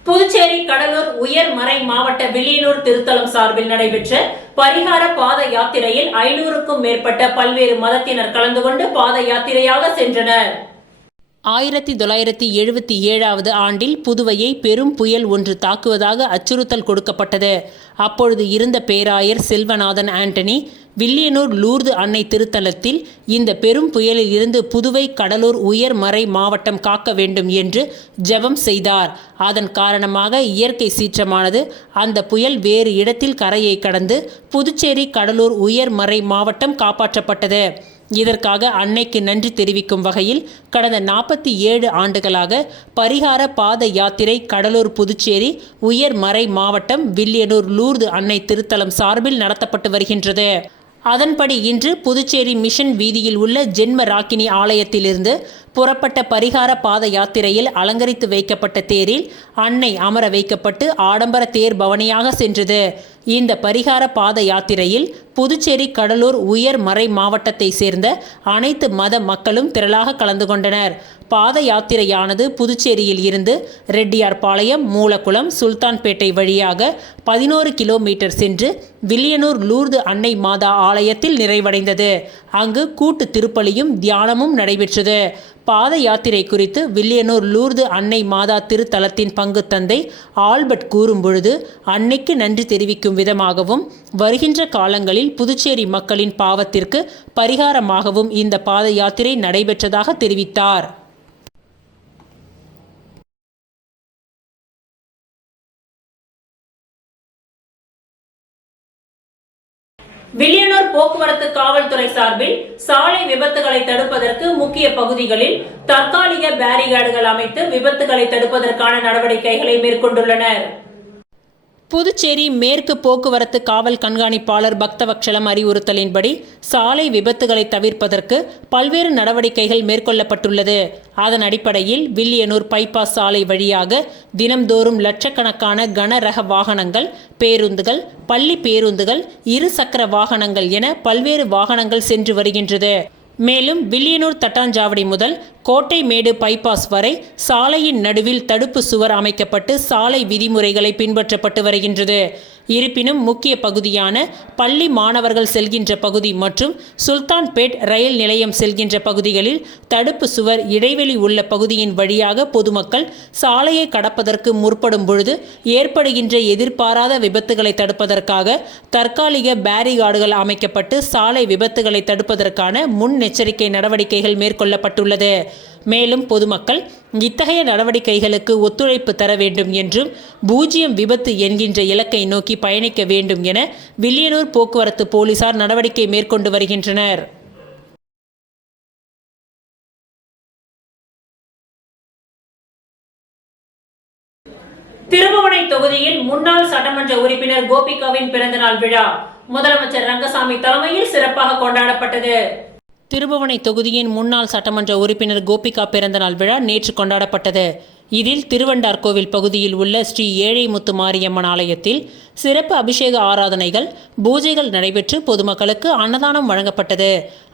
புதுச்சேரி கடலூர் உயர்மறை மாவட்ட வில்லியனூர் திருத்தலம் சார்பில் நடைபெற்ற பரிகார பாத யாத்திரையில் 500க்கும் மேற்பட்ட பல்வேறு மதத்தினர் கலந்து கொண்டு பாத யாத்திரையாக சென்றனர். 1977 ஆண்டில் புதுவையை பெரும் புயல் ஒன்று தாக்குவதாக அச்சுறுத்தல் கொடுக்கப்பட்டது. அப்பொழுது இருந்த பேராயர் செல்வநாதன் ஆண்டனி வில்லியனூர் லூர்து அன்னை திருத்தலத்தில் இந்த பெரும் புயலில் இருந்து புதுவை கடலூர் உயர்மறை மாவட்டம் காக்க வேண்டும் என்று ஜெபம் செய்தார். அதன் காரணமாக இயற்கை சீற்றமானது அந்த புயல் வேறு இடத்தில் கரையை கடந்து புதுச்சேரி கடலூர் உயர்மறை மாவட்டம் காப்பாற்றப்பட்டது. இதற்காக அன்னைக்கு நன்றி தெரிவிக்கும் வகையில் கடந்த 47 ஆண்டுகளாக பரிகார பாத யாத்திரை கடலூர் புதுச்சேரி உயர்மறை மாவட்டம் வில்லியனூர் லூர்து அன்னை திருத்தலம் சார்பில் நடத்தப்பட்டு வருகின்றது. அதன்படி இன்று புதுச்சேரி மிஷன் வீதியில் உள்ள ஜென்ம ராக்கினி ஆலயத்திலிருந்து புறப்பட்ட பரிகார பாத யாத்திரையில் அலங்கரித்து வைக்கப்பட்ட தேரில் அன்னை அமர வைக்கப்பட்டு ஆடம்பர தேர் பவனியாக சென்றது. இந்த பரிகார பாத யாத்திரையில் புதுச்சேரி கடலூர் உயர்மறை மாவட்டத்தை சேர்ந்த அனைத்து மத மக்களும் திரளாக கலந்து கொண்டனர். பாத யாத்திரையானது புதுச்சேரியில் இருந்து ரெட்டியார்பாளையம், மூலக்குளம், சுல்தான்பேட்டை வழியாக 11 கிலோமீட்டர் சென்று வில்லியனூர் லூர்து அன்னை மாதா ஆலயத்தில் நிறைவடைந்தது. அங்கு கூட்டு திருப்பலியும் தியானமும் நடைபெற்றது. பாத யாத்திரை குறித்து வில்லியனூர் லூர்து அன்னை மாதா திருத்தலத்தின் பங்கு தந்தை ஆல்பர்ட் கூறும்பொழுது, அன்னைக்கு நன்றி தெரிவிக்கும் விதமாகவும் வருகின்ற காலங்களில் புதுச்சேரி மக்களின் பாவத்திற்கு பரிகாரமாகவும் இந்த பாத யாத்திரை நடைபெற்றதாக தெரிவித்தார். வில்லியனூர் போக்குவரத்து காவல்துறை சார்பில் சாலை விபத்துகளை தடுப்பதற்கு முக்கிய பகுதிகளில் தற்காலிக பேரிகார்டுகள் அமைத்து விபத்துகளை தடுப்பதற்கான நடவடிக்கைகளை மேற்கொண்டுள்ளனர். புதுச்சேரி மேற்கு போக்குவரத்து காவல் கண்காணிப்பாளர் பக்தவக்ஷலம் அறிவுறுத்தலின்படி சாலை விபத்துகளை தவிர்ப்பதற்கு பல்வேறு நடவடிக்கைகள் மேற்கொள்ளப்பட்டுள்ளது. அதன் அடிப்படையில் வில்லியனூர் பைபாஸ் சாலை வழியாக தினம்தோறும் லட்சக்கணக்கான கனரக வாகனங்கள், பேருந்துகள், பள்ளி பேருந்துகள், இருசக்கர வாகனங்கள் என பல்வேறு வாகனங்கள் சென்று வருகின்றது. மேலும் வில்லியனூர் தட்டாஞ்சாவடி முதல் கோட்டைமேடு பைபாஸ் வரை சாலையின் நடுவில் தடுப்பு சுவர் அமைக்கப்பட்டு சாலை விதிமுறைகளை பின்பற்றப்பட்டு வருகின்றது. இருப்பினும் முக்கிய பகுதியான பள்ளி மாணவர்கள் செல்கின்ற பகுதி மற்றும் சுல்தான்பேட் ரயில் நிலையம் செல்கின்ற பகுதிகளில் தடுப்பு சுவர் இடைவெளி உள்ள பகுதியின் வழியாக பொதுமக்கள் சாலையை கடப்பதற்கு முற்படும் பொழுது ஏற்படுகின்ற எதிர்பாராத விபத்துகளை தடுப்பதற்காக தற்காலிக பேரிகார்டுகள் அமைக்கப்பட்டு சாலை விபத்துகளை தடுப்பதற்கான முன்னெச்சரிக்கை நடவடிக்கைகள் மேற்கொள்ளப்பட்டுள்ளது. மேலும் பொதுமக்கள் இத்தகைய நடவடிக்கைகளுக்கு ஒத்துழைப்பு தர வேண்டும் என்றும் 0 விபத்து என்கின்ற இலக்கை நோக்கி பயணிக்க வேண்டும் என வில்லியனூர் போக்குவரத்து போலீசார் நடவடிக்கை மேற்கொண்டு வருகின்றனர். திருபுவனை தொகுதியில் முன்னாள் சட்டமன்ற உறுப்பினர் கோபிகாவின் பிறந்தநாள் விழா முதலமைச்சர் ரங்கசாமி தலைமையில் சிறப்பாக கொண்டாடப்பட்டது. திருபுவனை தொகுதியின் முன்னாள் சட்டமன்ற உறுப்பினர் கோபிகா பிறந்தநாள் விழா நேற்று கொண்டாடப்பட்டது. இதில் திருவண்டார்கோவில் பகுதியில் உள்ள ஸ்ரீ ஏழைமுத்து மாரியம்மன் ஆலயத்தில் சிறப்பு அபிஷேக ஆராதனைகள், பூஜைகள் நடைபெற்று பொதுமக்களுக்கு அன்னதானம் வழங்கப்பட்டது.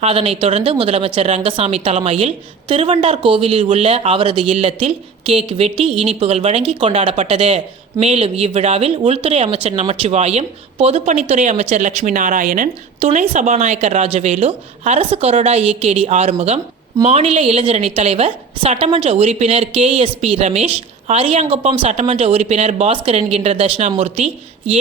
அதனைத் தொடர்ந்து முதலமைச்சர் ரங்கசாமி தலைமையில் திருவண்டார்கோவிலில் உள்ள அவரது இல்லத்தில் கேக் வெட்டி இனிப்புகள் வழங்கி கொண்டாடப்பட்டது. மேலும் இவ்விழாவில் உள்துறை அமைச்சர் நமச்சிவாயம், பொதுப்பணித்துறை அமைச்சர் லட்சுமி நாராயணன், துணை சபாநாயகர் ராஜவேலு, அரசு கொறடா ஏகேடி ஆறுமுகம், மாநில இளைஞரணி தலைவர் சட்டமன்ற உறுப்பினர் KSP ரமேஷ், அரியாங்குப்பம் சட்டமன்ற உறுப்பினர் பாஸ்கர் என்கின்ற தட்சிணாமூர்த்தி,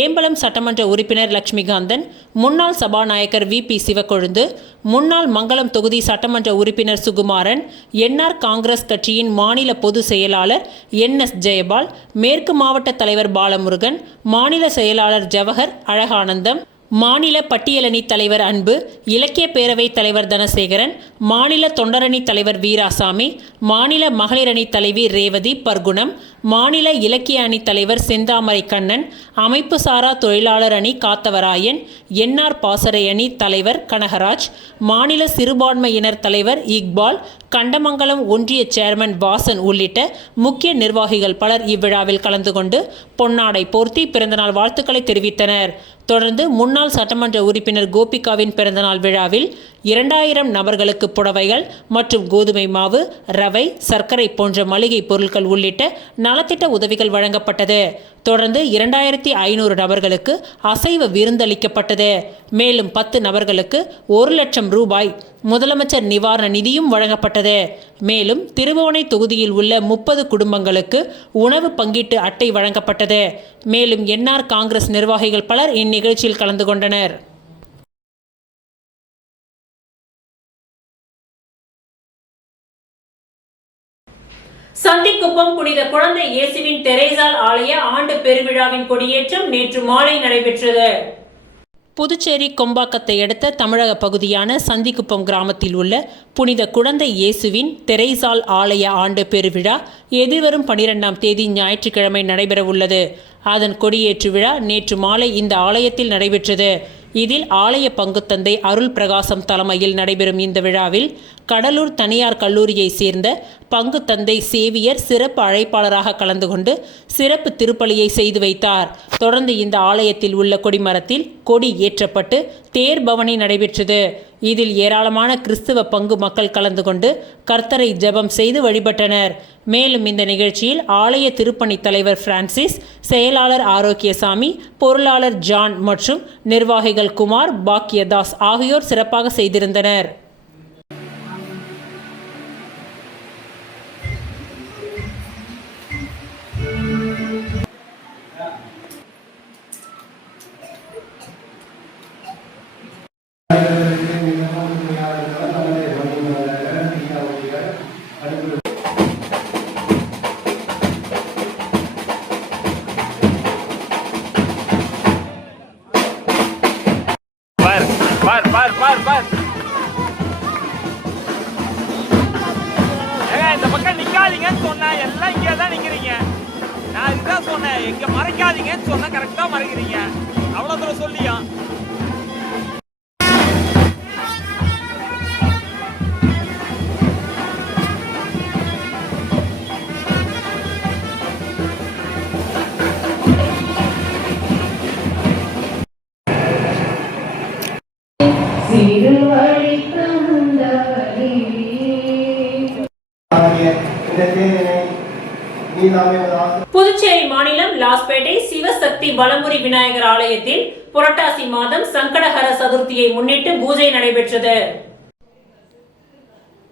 ஏம்பலம் சட்டமன்ற உறுப்பினர் லட்சுமிகாந்தன், முன்னாள் சபாநாயகர் VP சிவக்கொழுந்து, முன்னாள் மங்களம் தொகுதி சட்டமன்ற உறுப்பினர் சுகுமாரன், NR காங்கிரஸ் கட்சியின் மாநில பொதுச் செயலாளர் NS ஜெயபால், மேற்கு மாவட்ட தலைவர் பாலமுருகன், மாநில செயலாளர் ஜவஹர் அழகானந்தம், மாநில பட்டியலணி தலைவர் அன்பு, இலக்கிய பேரவை தலைவர் தனசேகரன், மாநில தொண்டரணி தலைவர் வீராசாமி, மாநில மகளிரணி தலைவி ரேவதி பர்குணம், மாநில இலக்கிய அணி தலைவர் செந்தாமரை கண்ணன், அமைப்பு சாரா தொழிலாளர் அணி காத்தவராயன், என்ஆர் பாசறை அணி தலைவர் கனகராஜ், மாநில சிறுபான்மையினர் தலைவர் இக்பால், கண்டமங்கலம் ஒன்றிய சேர்மன் வாசன் உள்ளிட்ட முக்கிய நிர்வாகிகள் பலர் இவ்விழாவில் கலந்து கொண்டு பொன்னாடை போர்த்தி பிறந்தநாள் வாழ்த்துக்களை தெரிவித்தனர். தொடர்ந்து முன்னாள் சட்டமன்ற உறுப்பினர் கோபிகாவின் பிறந்தநாள் விழாவில் 2000 நபர்களுக்கு புடவைகள் மற்றும் கோதுமை மாவு, ரவை, சர்க்கரை போன்ற மளிகை பொருட்கள் உள்ளிட்ட நலத்திட்ட உதவிகள் வழங்கப்பட்டது. தொடர்ந்து 2500 நபர்களுக்கு அசைவ விருந்தளிக்கப்பட்டது. மேலும் 10 நபர்களுக்கு 1 லட்சம் ரூபாய் முதலமைச்சர் நிவாரண நிதியும் வழங்கப்பட்டது. மேலும் திருபுவனை தொகுதியில் உள்ள 30 குடும்பங்களுக்கு உணவு பங்கீட்டு அட்டை வழங்கப்பட்டது. மேலும் என்ஆர் காங்கிரஸ் நிர்வாகிகள் பலர் இந்நிகழ்ச்சியில் கலந்து கொண்டனர். சந்திக்குப்பம் புனித குழந்தை இயேசுவின் தெரேசாள் ஆலய ஆண்டு பெருவிழாவின் கொடியேற்றம் நேற்று மாலை நடைபெற்றது. புதுச்சேரி கொம்பாக்கத்தை அடுத்த தமிழக பகுதியான சந்திக்குப்பம் கிராமத்தில் உள்ள புனித குழந்தை இயேசுவின் தெரேசாள் ஆலய ஆண்டு பெருவிழா எதிர்வரும் 12ஆம் தேதி ஞாயிற்றுக்கிழமை நடைபெறவுள்ளது. அதன் கொடியேற்று விழா நேற்று மாலை இந்த ஆலயத்தில் நடைபெற்றது. இதில் ஆலய பங்குத்தந்தை அருள் பிரகாசம் தலைமையில் நடைபெறும் இந்த விழாவில் கடலூர் தனியார் கல்லூரியை சேர்ந்த பங்குத்தந்தை சேவியர் சிறப்பு அழைப்பாளராக கலந்து கொண்டு சிறப்பு திருப்பலியை செய்து வைத்தார். தொடர்ந்து இந்த ஆலயத்தில் உள்ள கொடிமரத்தில் கொடி ஏற்றப்பட்டு தேர் பவனி நடைபெற்றது. இதில் ஏராளமான கிறிஸ்துவ பங்கு மக்கள் கலந்து கொண்டு கர்த்தரை ஜெபம் செய்து வழிபட்டனர். மேலும் இந்த நிகழ்ச்சியில் ஆலய திருப்பணி தலைவர் பிரான்சிஸ், செயலாளர் ஆரோக்கியசாமி, பொருளாளர் ஜான் மற்றும் நிர்வாகிகள் குமார், பாக்கியதாஸ் ஆகியோர் சிறப்பாக செய்திருந்தனர். இந்த பக்கம் நிக்காதீங்கன்னு சொன்னா எல்லாம் இங்கே தான் நிக்கிறீங்க. நான் இதுதான் சொன்னேன், இங்க மறைக்காதீங்கன்னு சொன்னா கரெக்டா மறைக்கிறீங்க. அவ்வளவு தூரம் சொல்லியா? புதுச்சேரி மாநிலம் லாஸ்பேட்டை சிவசக்தி வலம்புரி விநாயகர் ஆலயத்தில் புரட்டாசி மாதம் சங்கடஹர சதுர்த்தியை முன்னிட்டு பூஜை நடைபெற்றது.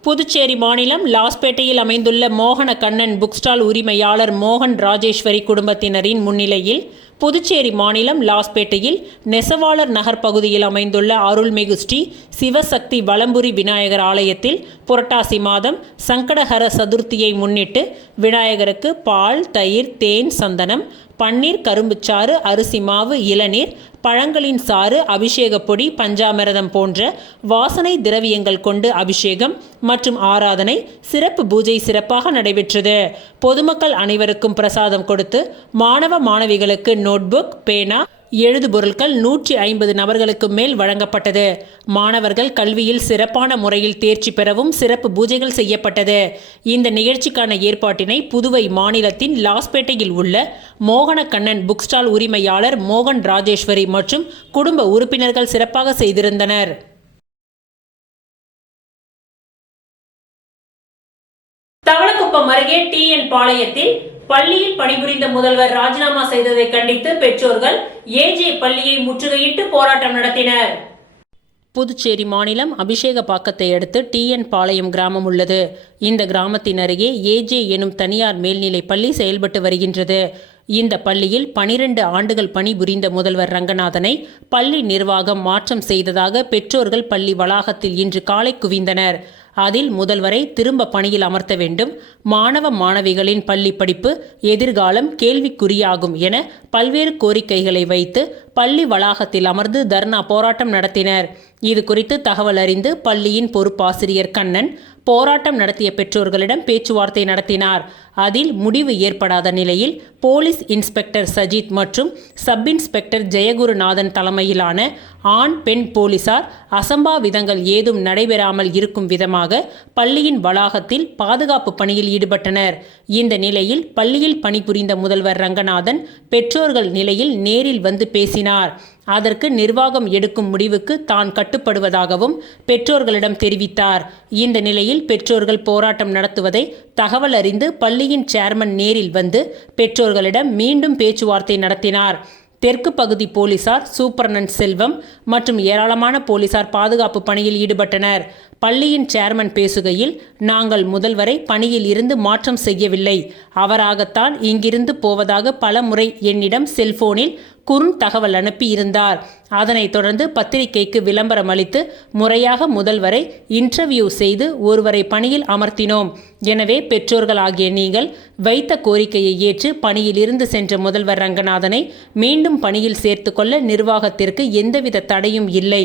புதுச்சேரி மாநிலம் லாஸ்பேட்டையில் அமைந்துள்ள மோகன கண்ணன் புக் ஸ்டால் உரிமையாளர் மோகன் ராஜேஸ்வரி குடும்பத்தினரின் முன்னிலையில் புதுச்சேரி மாநிலம் லாஸ்பேட்டையில் நெசவாளர் நகர் பகுதியில் அமைந்துள்ள அருள்மிகு ஸ்ரீ சிவசக்தி வலம்புரி விநாயகர் ஆலயத்தில் புரட்டாசி மாதம் சங்கடஹர சதுர்த்தியை முன்னிட்டு விநாயகருக்கு பால், தயிர், தேன், சந்தனம், பன்னீர், கரும்புச்சாறு, அரிசி மாவு, இளநீர், பழங்களின் சாறு, அபிஷேக பொடி, பஞ்சாமிரதம் போன்ற வாசனை திரவியங்கள் கொண்டு அபிஷேகம் மற்றும் ஆராதனை சிறப்பு பூஜை சிறப்பாக நடைபெற்றது. பொதுமக்கள் அனைவருக்கும் பிரசாதம் கொடுத்து மாணவ மாணவிகளுக்கு நோட்புக், பேனா, எழுதுபொருட்கள் 150 நபர்களுக்கு மேல் வழங்கப்பட்டது. மாணவர்கள் கல்வியில் சிறப்பான முறையில் தேர்ச்சி பெறவும் சிறப்பு பூஜைகள் செய்யப்பட்டது. இந்த நிகழ்ச்சிக்கான ஏற்பாட்டினை புதுவை மாநிலத்தின் லாஸ்பேட்டையில் உள்ள மோகன கண்ணன் புக் ஸ்டால் உரிமையாளர் மோகன் ராஜேஸ்வரி மற்றும் குடும்ப உறுப்பினர்கள் சிறப்பாக செய்திருந்தனர். தவளக்குப்பம் அருகே டிஎன் பாளையத்தில் பள்ளியில் பணிபுரிந்த முதல்வர் ராஜினாமா செய்ததை கண்டித்து பெற்றோர்கள் ஏஜே பள்ளியை முற்றுகையிட்டு போராட்டம் நடத்தினர். புதுச்சேரி மாநிலம் அபிஷேகப்பாக்கத்தை அடுத்து டிஎன் பாளையம் கிராமம் உள்ளது. இந்த கிராமத்தின் அருகே ஏஜே எனும் தனியார் மேல்நிலை பள்ளி செயல்பட்டு வருகின்றது. இந்த பள்ளியில் 12 ஆண்டுகள் பணிபுரிந்த முதல்வர் ரங்கநாதனை பள்ளி நிர்வாகம் மாற்றம் செய்ததாக பெற்றோர்கள் பள்ளி வளாகத்தில் இன்று காலை குவிந்தனர். அதில் முதல்வரை திரும்ப பணியில் அமர்த்த வேண்டும், மாணவ மாணவிகளின் பள்ளி படிப்பு எதிர்காலம் கேள்விக்குறியாகும் என பல்வேறு கோரிக்கைகளை வைத்து பள்ளி வளாகத்தில் அமர்ந்து தர்ணா போராட்டம் நடத்தினர். இது குறித்து தகவல் அறிந்து பள்ளியின் பொறுப்பாசிரியர் கண்ணன் போராட்டம் நடத்திய பெற்றோர்களிடம் பேச்சுவார்த்தை நடத்தினார். அதில் முடிவு ஏற்படாத நிலையில் போலீஸ் இன்ஸ்பெக்டர் சஜித் மற்றும் சப் இன்ஸ்பெக்டர் ஜெயகுருநாதன் தலைமையிலான ஆண் பெண் போலீசார் அசம்பாவிதங்கள் ஏதும் நடைபெறாமல் இருக்கும் விதமாக பள்ளியின் வளாகத்தில் பாதுகாப்பு பணியில் ஈடுபட்டனர். இந்த நிலையில் பள்ளியில் பணிபுரிந்த முதல்வர் ரங்கநாதன் பெற்றோர்கள் நிலையில் நேரில் வந்து பேசினார். அதற்கு நிர்வாகம் எடுக்கும் முடிவுக்கு தான் கட்டுப்படுவதாகவும் பெற்றோர்களிடம் தெரிவித்தார். இந்த நிலையில் பெற்றோர்கள் போராட்டம் நடத்துவதை தகவல் அறிந்து பள்ளியின் சேர்மன் நேரில் வந்து பெற்றோர்களிடம் மீண்டும் பேச்சுவார்த்தை நடத்தினார். தெற்கு பகுதி போலீசார் சூப்பரனன் செல்வம் மற்றும் ஏராளமான போலீசார் பாதுகாப்பு பணியில் ஈடுபட்டனர். பள்ளியின் சேர்மன் பேசுகையில், நாங்கள் முதல்வரை பணியில் இருந்து மாற்றம் செய்யவில்லை, அவராகத்தான் இங்கிருந்து போவதாக பல முறை என்னிடம் செல்போனில் குறுந்தகவல் அனுப்பி இருந்தார். அதனைத் தொடர்ந்து பத்திரிகைக்கு விளம்பரம் அளித்து முறையாக முதல்வரை இன்டர்வியூ செய்து ஒருவரை பணியில் அமர்த்தினோம். எனவே பெற்றோர்கள் ஆகிய நீங்கள் வைத்த கோரிக்கையை ஏற்று பணியில் இருந்து சென்ற முதல்வர் ரங்கநாதனை மீண்டும் பணியில் சேர்த்துக்கொள்ள நிர்வாகத்திற்கு எந்தவித தடையும் இல்லை.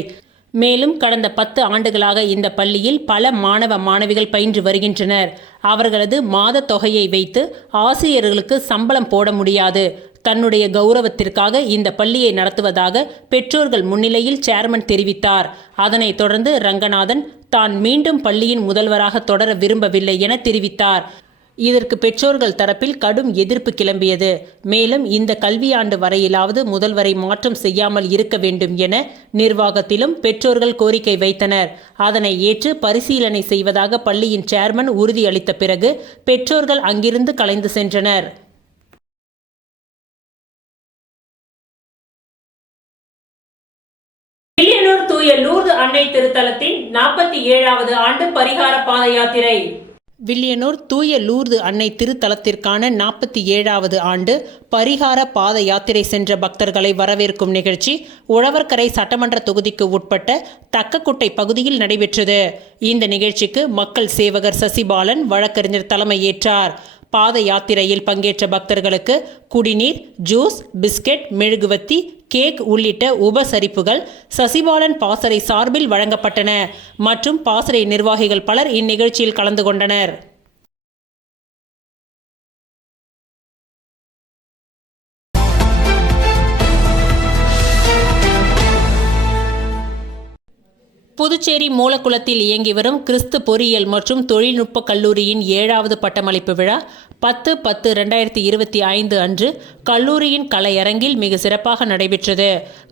மேலும் கடந்த 10 ஆண்டுகளாக இந்த பள்ளியில் பல மாணவ மாணவிகள் பயின்று வருகின்றனர். அவர்களது மாத தொகையை வைத்து ஆசிரியர்களுக்கு சம்பளம் போட முடியாது. தன்னுடைய கௌரவத்திற்காக இந்த பள்ளியை நடத்துவதாக பெற்றோர்கள் முன்னிலையில் சேர்மன் தெரிவித்தார். அதனைத் தொடர்ந்து ரங்கநாதன் தான் மீண்டும் பள்ளியின் முதல்வராக தொடர விரும்பவில்லை என தெரிவித்தார். இதற்கு பெற்றோர்கள் தரப்பில் கடும் எதிர்ப்பு கிளம்பியது. மேலும் இந்த கல்வியாண்டு வரையிலாவது முதல்வரை மாற்றம் செய்யாமல் இருக்க வேண்டும் என நிர்வாகத்திலும் பெற்றோர்கள் கோரிக்கை வைத்தனர். அதனை ஏற்று பரிசீலனை செய்வதாக பள்ளியின் சேர்மன் உறுதியளித்த பிறகு பெற்றோர்கள் அங்கிருந்து கலைந்து சென்றனர். வில்லியனூர் தூய லூர்து அன்னை திருத்தலத்தின் 47வது ஆண்டு பரிகார பாத யாத்திரை. வில்லியனூர் தூய லூர்து அன்னை திருத்தலத்திற்கான 47வது ஆண்டு பரிகார பாத யாத்திரை சென்ற பக்தர்களை வரவேற்கும் நிகழ்ச்சி உழவர்கரை சட்டமன்ற தொகுதிக்கு உட்பட்ட தக்கக்குட்டை பகுதியில் நடைபெற்றது. இந்த நிகழ்ச்சிக்கு மக்கள் சேவகர் சசிபாலன் வழக்கறிஞர் தலைமையேற்றார். பாத யாத்திரையில் பங்கேற்ற பக்தர்களுக்கு குடிநீர், ஜூஸ், பிஸ்கெட், மெழுகுவத்தி, கேக் உள்ளிட்ட உபசரிப்புகள் சசிபாலன் பாசறை சார்பில் வழங்கப்பட்டன மற்றும் பாசறை நிர்வாகிகள் பலர் இந்நிகழ்ச்சியில் கலந்து கொண்டனர். புதுச்சேரி மூலக்குளத்தில் இயங்கி வரும் கிறிஸ்து பொறியியல் மற்றும் தொழில்நுட்ப கல்லூரியின் 7வது பட்டமளிப்பு விழா 10/10/2025 அன்று கல்லூரியின் கலையரங்கில் மிக சிறப்பாக நடைபெற்றது.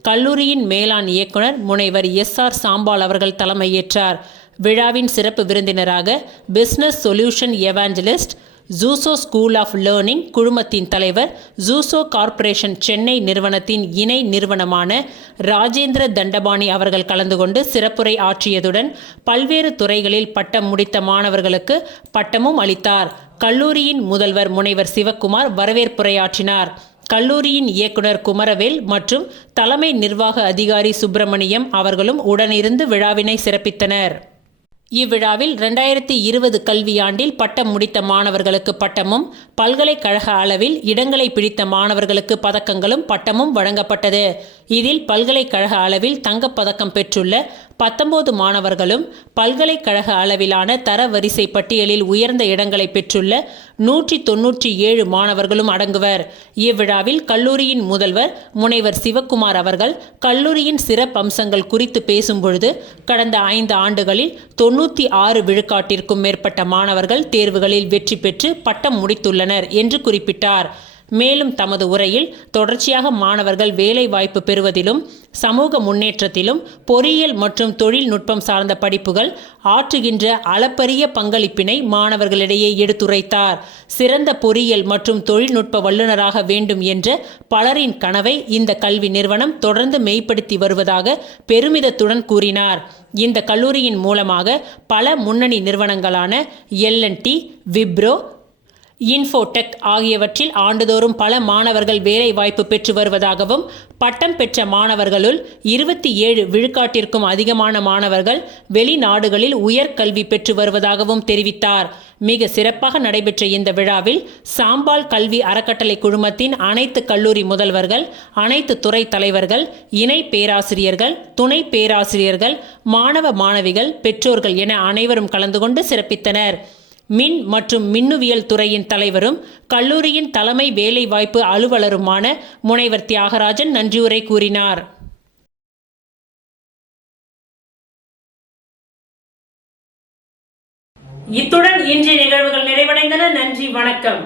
கல்லூரியின் மேலாண் இயக்குனர் முனைவர் SR சாம்பால் அவர்கள் தலைமையேற்றார். விழாவின் சிறப்பு விருந்தினராக பிசினஸ் சொல்யூஷன் எவாஞ்சலிஸ்ட், ஜூசோ ஸ்கூல் ஆஃப் லேர்னிங் குழுமத்தின் தலைவர், ஜூசோ கார்ப்பரேஷன் சென்னை நிறுவனத்தின் இணை நிறுவனமான ராஜேந்திர தண்டபாணி அவர்கள் கலந்து கொண்டு சிறப்புரை ஆற்றியதுடன் பல்வேறு துறைகளில் பட்டம் முடித்த மாணவர்களுக்கு பட்டமும் அளித்தார். கல்லூரியின் முதல்வர் முனைவர் சிவக்குமார் வரவேற்புரையாற்றினார். கல்லூரியின் இயக்குனர் குமரவேல் மற்றும் தலைமை நிர்வாக அதிகாரி சுப்பிரமணியம் அவர்களும் உடனிருந்து விழாவினை சிறப்பித்தனர். இவ்விழாவில் 2020 கல்வியாண்டில் பட்டம் முடித்த மாணவர்களுக்கு பட்டமும், பல்கலைக்கழக அளவில் இடங்களை பிடித்த மாணவர்களுக்கு பதக்கங்களும் பட்டமும் வழங்கப்பட்டது. இதில் பல்கலைக்கழக அளவில் தங்கப்பதக்கம் பெற்றுள்ள 19 மாணவர்களும், பல்கலைக்கழக அளவிலான தரவரிசை பட்டியலில் உயர்ந்த இடங்களை பெற்றுள்ள 197 மாணவர்களும் அடங்குவர். இவ்விழாவில் கல்லூரியின் முதல்வர் முனைவர் சிவக்குமார் அவர்கள் கல்லூரியின் சிறப்பம்சங்கள் குறித்து பேசும்பொழுது, கடந்த 5 ஆண்டுகளில் 96 விழுக்காட்டிற்கும் மேற்பட்ட மாணவர்கள் தேர்வுகளில் வெற்றி பெற்று பட்டம் முடித்துள்ளனர் என்று குறிப்பிட்டார். மேலும் தமது உரையில் தொடர்ச்சியாக மாணவர்கள் வேலை வாய்ப்பு பெறுவதிலும் சமூக முன்னேற்றத்திலும் பொறியியல் மற்றும் தொழில்நுட்பம் சார்ந்த படிப்புகள் ஆற்றுகின்ற அளப்பரிய பங்களிப்பினை மாணவர்களிடையே எடுத்துரைத்தார். சிறந்த பொறியியல் மற்றும் தொழில்நுட்ப வல்லுநராக வேண்டும் என்ற பலரின் கனவை இந்த கல்வி நிறுவனம் தொடர்ந்து மெய்ப்படுத்தி வருவதாக பெருமிதத்துடன் கூறினார். இந்த கல்லூரியின் மூலமாக பல முன்னணி நிறுவனங்களான L&T, விப்ரோ, இன்ஃபோடெக் ஆகியவற்றில் ஆண்டுதோறும் பல மாணவர்கள் வேலை வாய்ப்பு பெற்று வருவதாகவும் பட்டம் பெற்ற மாணவர்களுள் 27 விழுக்காட்டிற்கும் அதிகமான மாணவர்கள் வெளிநாடுகளில் உயர்கல்வி பெற்று வருவதாகவும் தெரிவித்தார். மிக சிறப்பாக நடைபெற்ற இந்த விழாவில் சாம்பால் கல்வி அறக்கட்டளை குழுமத்தின் அனைத்து கல்லூரி முதல்வர்கள், அனைத்து துறை தலைவர்கள், இணை பேராசிரியர்கள், துணை பேராசிரியர்கள், மாணவ மாணவிகள், பெற்றோர்கள் என அனைவரும் கலந்து கொண்டு சிறப்பித்தனர். மின் மற்றும் மின்னுவியல் துறையின் தலைவரும் கல்லூரியின் தலைமை வேலைவாய்ப்பு அலுவலருமான முனைவர் தியாகராஜன் நன்றியுரை கூறினார். இத்துடன் இன்றைய நிகழ்வுகள் நிறைவடைந்தன. நன்றி, வணக்கம்.